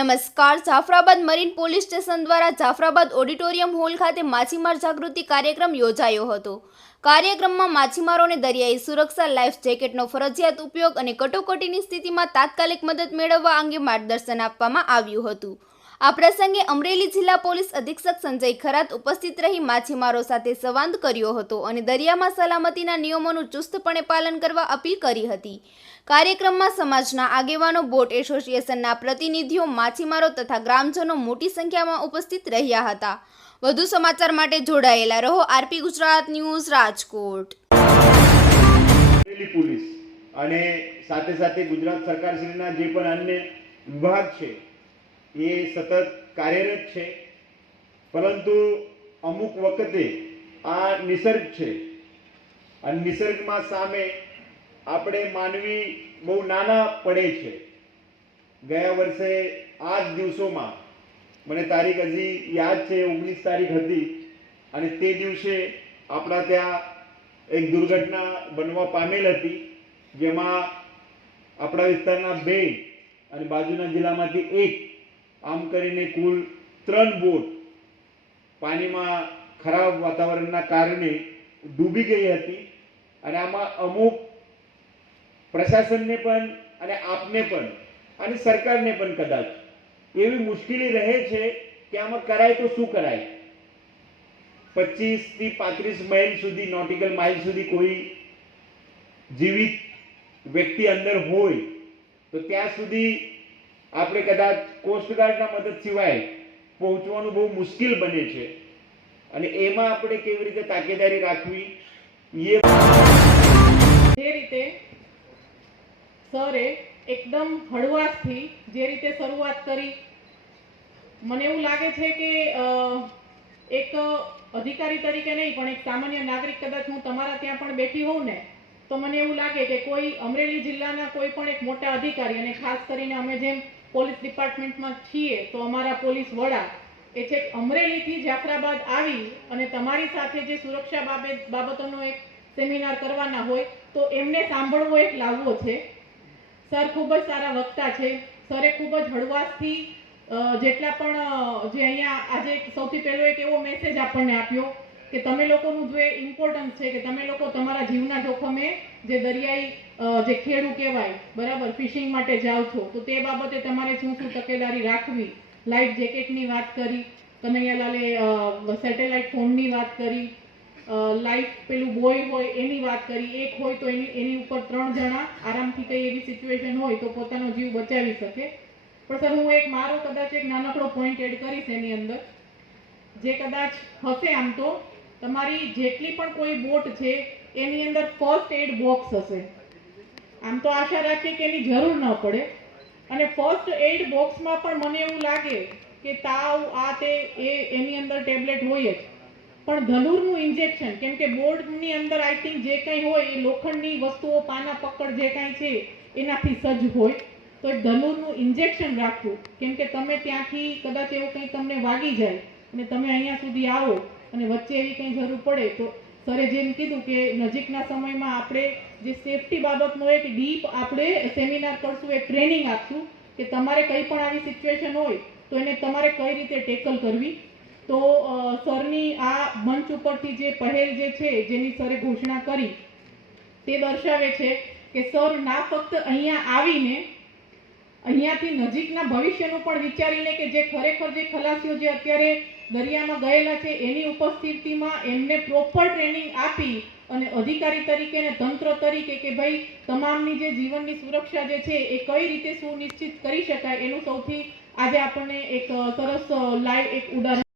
નમસ્કાર. Jafrabad marine police station દ્વારા Jafrabad auditorium hall ખાતે માછીમાર જાગૃતિ કાર્યક્રમ યોજાયો હતો. કાર્યક્રમમાં માછીમારોને દરિયાઈ સુરક્ષા, લાઈફ જેકેટનો ફરજિયાત ઉપયોગ અને કટોકટીની સ્થિતિમાં તાત્કાલિક મદદ મેળવવા અંગે માર્ગદર્શન આપવામાં આવ્યું હતું. આ પ્રસંગે અમરેલી જિલ્લા પોલીસ અધિક્ષક સંજય ખરાત ઉપસ્થિત રહી માછીમારો સાથે સંવાદ કર્યો હતો અને દરિયામાં સલામતીના નિયમોનું ચુસ્તપણે પાલન કરવા અપીલ કરી હતી. કાર્યક્રમમાં સમાજના આગેવાનો, બોટ એસોસિએશનના પ્રતિનિધિઓ, માછીમારો તથા ગ્રામજનો મોટી સંખ્યામાં ઉપસ્થિત રહ્યા હતા. વધુ સમાચાર માટે જોડાયેલા રહો. RP Gujarat news, Rajkot. Police અને સાથે સાથે ગુજરાત સરકારશ્રીના જે પણ અન્ય વિભાગ છે એ સતત કાર્યરત છે, પરંતુ અમુક વખતે આ નિસર્ગ છે અને નિસર્ગમાં સામે આપણે માનવી બહુ નાના પડે છે. ગયા વર્ષે આ જ દિવસોમાં મને તારીખ હજી યાદ છે, 19 તારીખ હતી અને તે દિવસે આપણા ત્યાં એક દુર્ઘટના બનવા પામેલ હતી, જેમાં આપણા વિસ્તારના 2 અને બાજુના જિલ્લામાંથી 1 આમ કરીને કુલ 3 બોટ પાણીમાં ખરાબ વાતાવરણના કારણે ડૂબી ગઈ હતી. અને આમાં અમુક પ્રશાસનને પણ અને આપને પણ અને સરકારને પણ કદાચ એવી મુશ્કેલી રહે છે કે આમાં કરાય તો શું કરાય. 25 થી 35 માઇલ સુધી, નોટિકલ માઇલ સુધી કોઈ જીવિત વ્યક્તિ અંદર હોય તો ત્યાં સુધી આપણે કદાચ કોસ્ટગાર્ડના મદદ સિવાય પહોંચવાનું બહુ મુશ્કેલ બને છે. અને એમાં આપણે કેવી રીતે તાકેદારી રાખવી એ રીતે સરે એકદમ હળવાશથી જે રીતે શરૂઆત કરી, મને એવું લાગે છે કે એક અધિકારી તરીકે નહીં પણ એક સામાન્ય નાગરિક કદાચ હું તમારા ત્યાં પણ બેઠી હોઉં ને તો મને એવું લાગે કે કોઈ અમરેલી જિલ્લાના કોઈ પણ એક મોટા અધિકારી, અને ખાસ કરીને અમે જેમ પોલીસ ડિપાર્ટમેન્ટમાં છીએ તો અમારા પોલીસ વડા એ છેક અમરેલીથી જાફરાબાદ આવી અને તમારી સાથે જે સુરક્ષા બાબતોનો એક સેમિનાર કરવાના હોય તો એમને સાંભળવો, એક લાવવો છે. સર ખૂબ જ સારા વક્તા છે. સરે ખૂબ જ હળવાશથી જેટલા પણ જે અહીંયા આજે સૌથી પહેલો એક એવો મેસેજ આપણને આપ્યો કે તમે લોકોનું જે ઇમ્પોર્ટન્સ છે કે તમે લોકો તમારા જીવના જોખમે જે દરિયાઈ જે ખેડૂ કહેવાય, બરાબર, ફિશિંગ માટે જાઓ છો તો તે બાબતે તમારે શું શું તકેદારી રાખવી. લાઈફ જેકેટની વાત કરી, કનૈયાલાલે સેટેલાઇટ ફોનની વાત કરી, લાઈફ પેલું બોય હોય એની વાત કરી. એક હોય તો એની ઉપર 3 જણા આરામથી કઈ એવી સિચ્યુએશન હોય તો પોતાનો જીવ બચાવી શકે. પણ સર હું એક મારો કદાચ એક નાનકડો પોઈન્ટ એડ કરીશ એની અંદર, જે કદાચ હશે. આમ તો તમારી જેટલી પણ કોઈ બોટ છે એની અંદર ફર્સ્ટ એડ બોક્સ હશે. આમ તો આશા રાખીએ કે એની જરૂર ન પડે. અને ફર્સ્ટ એડ બોક્સમાં પણ મને એવું લાગે કે તાવ આ તે એની અંદર ટેબ્લેટ હોય જ, પણ ધનુરનું ઇન્જેક્શન, કેમ કે બોર્ડની અંદર આઈ થિંક જે કંઈ હોય એ લોખંડની વસ્તુઓ, પાના પકડ જે કાંઈ છે એનાથી સજ્જ હોય, તો એ ધનુરનું ઇન્જેક્શન રાખવું. કેમ કે તમે ત્યાંથી કદાચ એવું કંઈ તમને વાગી જાય અને તમે અહીંયા સુધી આવો અને વચ્ચે એવી કંઈ જરૂર પડે તો સરે જેમ કીધું કે નજીકના સમયમાં આપણે જે સેફટી બાબતનો એક ડીપ આપણે સેમિનાર કરશું, એક ટ્રેનિંગ આપશું કે તમારે કંઈ પણ આવી સિચ્યુએશન હોય તો એને તમારે કઈ રીતે ટેકલ કરવી. તો સરની આ મંચ ઉપરથી જે પહેલ જે છે જેની સરે ઘોષણા કરી તે દર્શાવે છે કે સર ના ફક્ત અહીંયા આવીને અહીંયાથી નજીકના ભવિષ્યનું પણ વિચારીને કે જે ખરેખર જે ખલાસીઓ જે અત્યારે દરિયામાં ગયેલા છે એની ઉપસ્થિતિમાં એમને પ્રોપર ટ્રેનિંગ આપી અને અધિકારી તરીકે અને તંત્ર તરીકે કે ભાઈ તમામની જે જીવનની સુરક્ષા જે છે એ કઈ રીતે સુનિશ્ચિત કરી શકાય એનું સૌથી આજે આપણને એક સરસ લાઈવ એક ઉદાહરણ